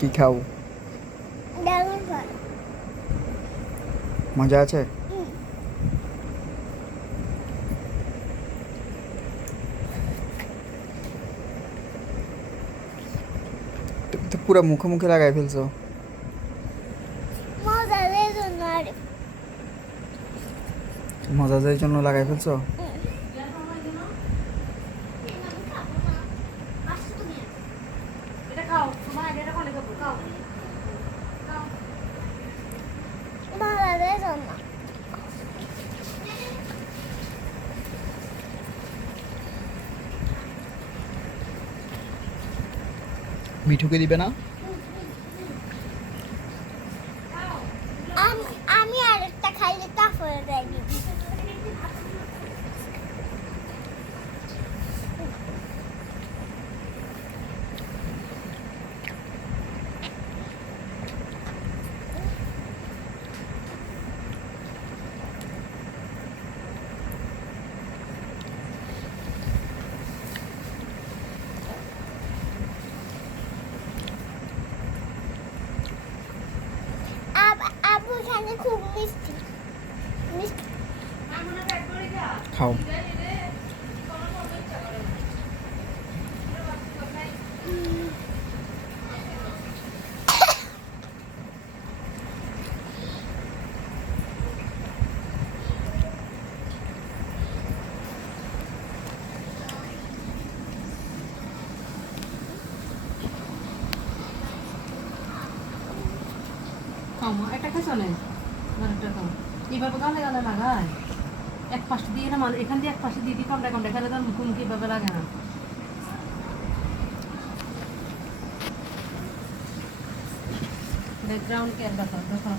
কি খাও? মজা আছে? তুমি তো পুরো মুখে মুখে লাগাই ফেলছো। জন্য আর জন্য লাগাই ফেলছো এটা খাও তোমার এটা কোনে খাব খাও খাও মজাদের জন্য মিঠুকে দিবে না। খাও। খেছো না আরেকটা খাও এইভাবে গালে গালে লাগায়। এক পাশে দিয়ে না মানে এখান দিয়ে এক পাশে দিয়ে দিই কমটা কমটা এখানে তার মুখোমুখি এভাবে লাগে না। ব্যাকগ্রাউন্ড কে দেখো দেখাও।